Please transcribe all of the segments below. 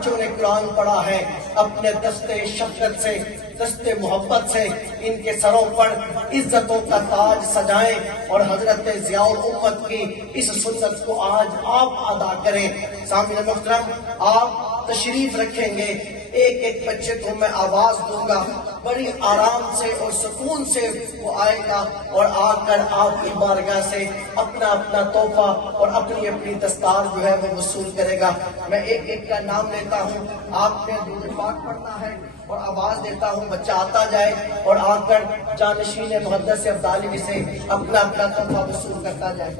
بچوں نے قرآن پڑھا ہے اپنے دستے شفقت سے، دستے محبت سے ان کے سروں پر عزتوں کا تاج سجائیں اور حضرت ضیاء الامت کی اس سنت کو آج آپ ادا کریں۔ سامعین محترم، آپ تشریف رکھیں گے، ایک ایک بچے کو میں آواز دوں گا، بڑی آرام سے اور سکون سے وہ آئے گا اور آ کر آپ کی بارگاہ سے اپنا اپنا تحفہ اور اپنی اپنی دستار جو ہے وہ وصول کرے گا۔ میں ایک ایک کا نام لیتا ہوں، آپ نے درود پاک پڑھنا ہے اور آواز دیتا ہوں، بچہ آتا جائے اور آ کر جانشین مقدس ابدالی سے اپنا اپنا تحفہ وصول کرتا جائے۔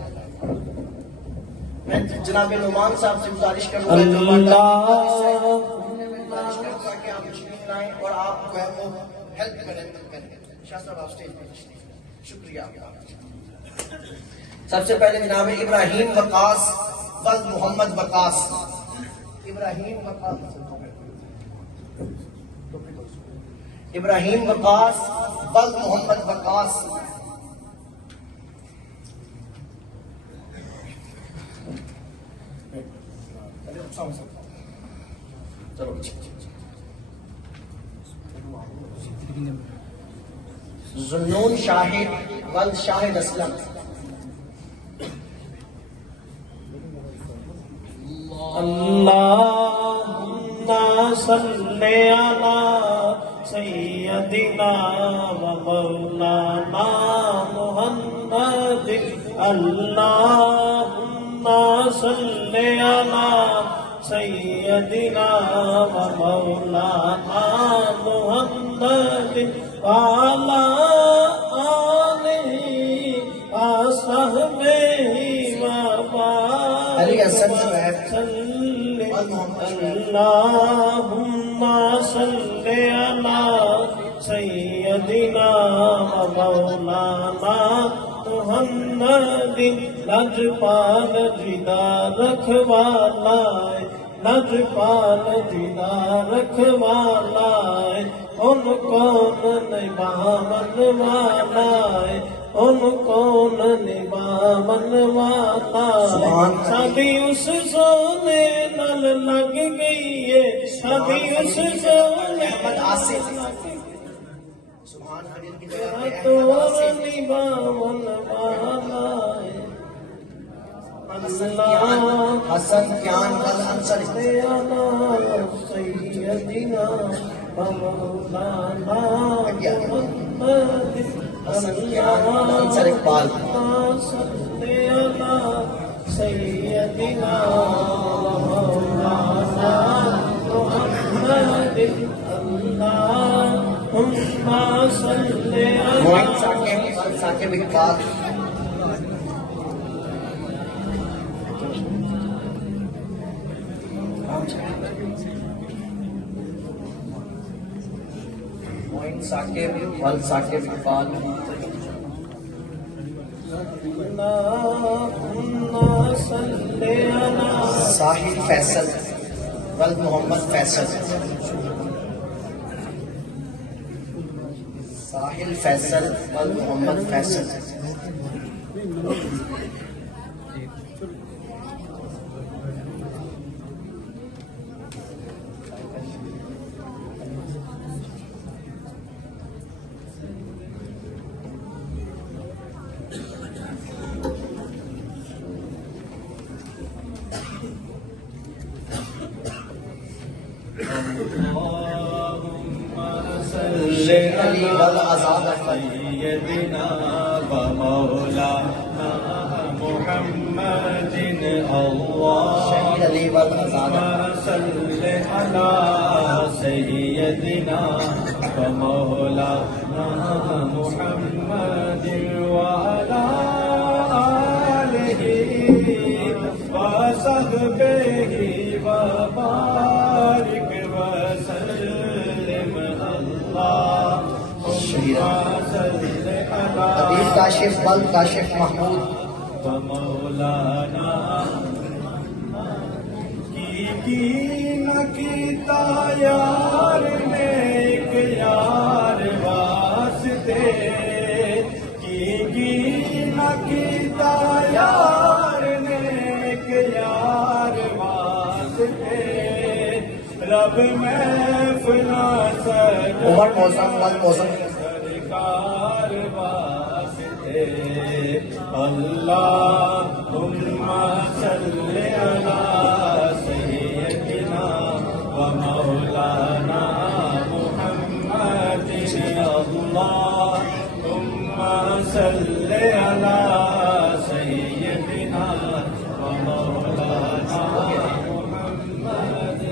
میں جناب نعمان صاحب سے گزارش کروں گا کہ آپ تشریف لائیں اور آپ کو ہے وہ ہیلپ کریں۔ شاہ صاحب آپ سٹیج پر تشریف، شکریہ۔ سب سے پہلے جناب ابراہیم وقاص ولد محمد وقاص، ابراہیم وقاص ولد محمد وقاص۔ ذنون شاہد ولد شاہد اسلم۔ اللہم صلی علی سیدنا و مولانا محمد۔ اللہم صلی علی سیدنا و مولانا محمد وعلی آلہ وصحبہ علی حسن اللہم صلی علی سیدنا و مولانا محمد۔ لجپال جدا رکھوالا، لجپال جدا رکھوالا، ان کون نبامن والا، ان کون نبامن والا۔ شادی اس سونے نال لگ گئی ہے، شادی اس سونے تو نبامن والا۔ حسن کیان ول انصر سیدنا مولانا محمد۔ حسن کیان ول انصر اقبال۔ صلی علی سیدنا مولانا محمد۔ اللہم صلی علی معین ثاقب ول ثاقب اقبال۔ معین ثاقب ول ثاقب اقبال۔ ساحل فیصل ولد محمد فیصل۔ ساحل فیصل ولد محمد فیصل۔ علی ول آزاد سیدنا و مولانا محمد۔ شہید علی ول آزاد صلی علی سیدنا و مولانا محمد وعلی آلہ وصحبہ وبارک وسلم۔ حبیب کاشف ولد کاشف محمود۔ مولانا کی نہ کیتا یار نے ایک یار واسطے، کی نہ کیتا یار نے ایک یار واسطے، رب محفلاں سجائے عمر موسم موسم سرکار واسطے اللہم صلی علی سیدنا و مولانا محمد اللہم صلی علی سیدنا و مولانا محمد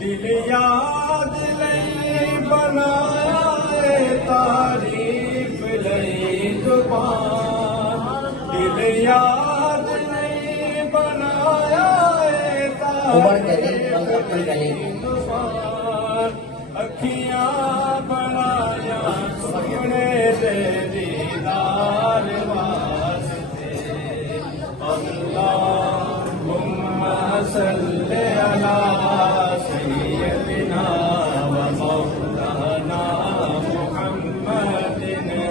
دل یاد لئی بنایا اے تعریف لئی زبان دل یاد لئی بنایا اے عمر کریم تعریف عبد لئی الکریم زبان اکھیاں بنایا سونے دے دیدار واسطے اللہم صلی علی سیدنا و مولانا محمد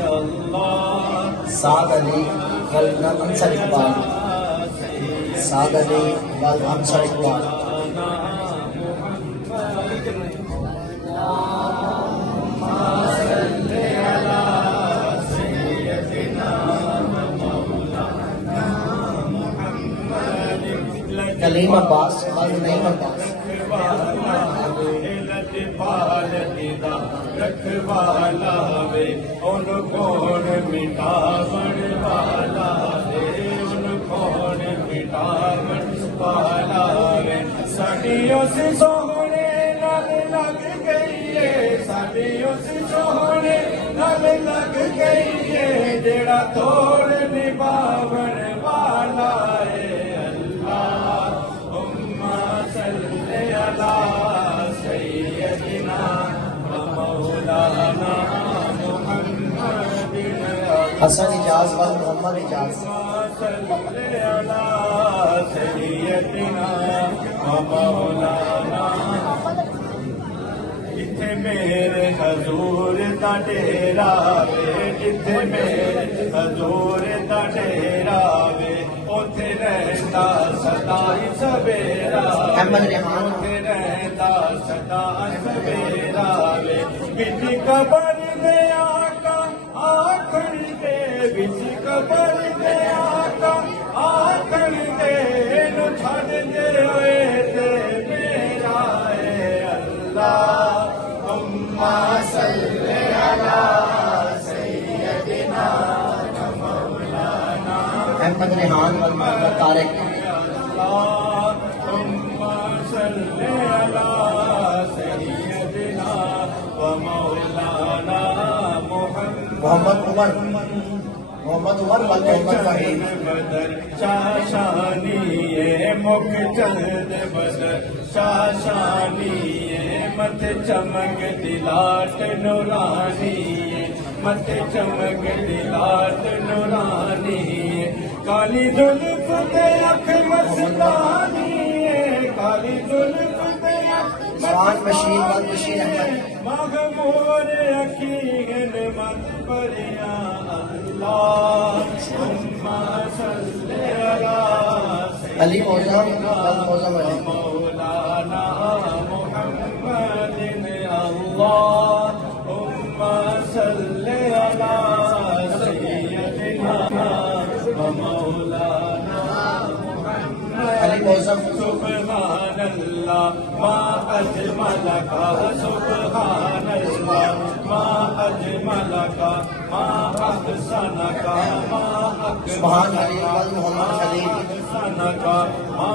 اللہ سعد علی والانصار اقبال سعد علی والانصار اقبال کلیم عباس والنعیم عباس رکھوالا وے ان کون مٹاون والا وے ان کون مٹاون والا وے ساڈی اس سوہنے نال لگ گئی ہے ساڈی اس سوہنے نال لگ گئی ہے جڑا توڑ نبھاون والا ہے اللہم صلی علی سیدنا مولانا محمد حسن اجاز محمد اجاز صلی علی سیدنا مولانا جتھے میرے حضور دا ڈیرا وے جتھے میرے حضور دا ڈیرا وے اوتھے رہندا سدا ہی سویرا احمد ریحان اوتھے رہندا سدا سویرا وے وچ قبر دے آقا آکھن دے وچ قبر دے آقا آکھن دے نو چھڈ دے ہوئے تے میرا اے اللہم صلی علی سیدنا مولانا احمد ریحان والمحمد طارق اللہم صلی علی سیدنا و مولانا محمد عمر والمحمد فہیم بدر شاشانی مکھ چند بدر شاشانی مت چمک دلاٹ نورانی مت چمک دلاٹ نورانی کالی زلف تے اکھ مستانی کالی زلف تے اکھ عثمان بشیر والبشیر احمد مغمور اکھین مت پریاں اللہم صلی علی علی موزم والموزم علی مولانا محمد اللہم صلی علی سیدنا و مولانا علی موزم سبحان اللہ ما اجملک سبحان اللہ ما اجملک ما احسنک ما سبحان علی والمحمد خلیل احسنک ما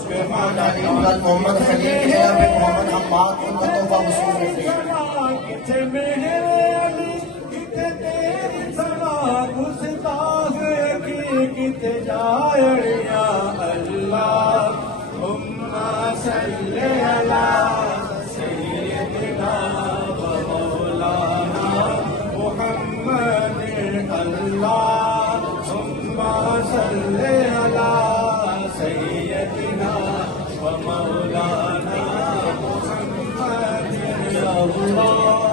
سبحان علی اکملک والمحمد خلیل جناب محمد حماد امتوں کا وصول رکھتے کتھے میرے علی کتھے تیری سما گستاخ کی کتھے جائڑیاں اللہم صلی علی سیدنا و مولانا محمد اللہم صلی علی سیدنا و مولانا محمد اللہم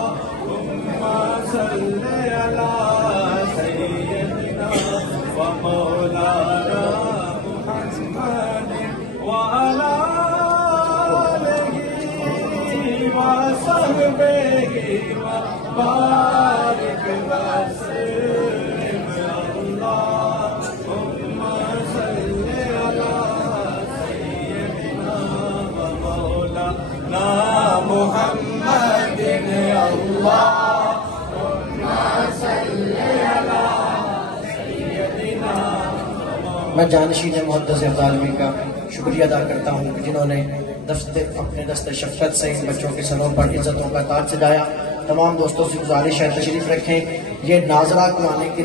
صلی علی سیدنا و مولانا محمد وعلی آلہ صحبه وبارك وسلم اللهم صل على سيدنا ومولانا محمد يا الله میں جانشین محدث عالمی کا شکریہ ادا کرتا ہوں کہ جنہوں نے اپنے دست شفقت سے ان بچوں کے سروں پر عزتوں کا تاج سجایا۔ تمام دوستوں سے گزارش ہے تشریف رکھیں، یہ ناظرہ قرآن کی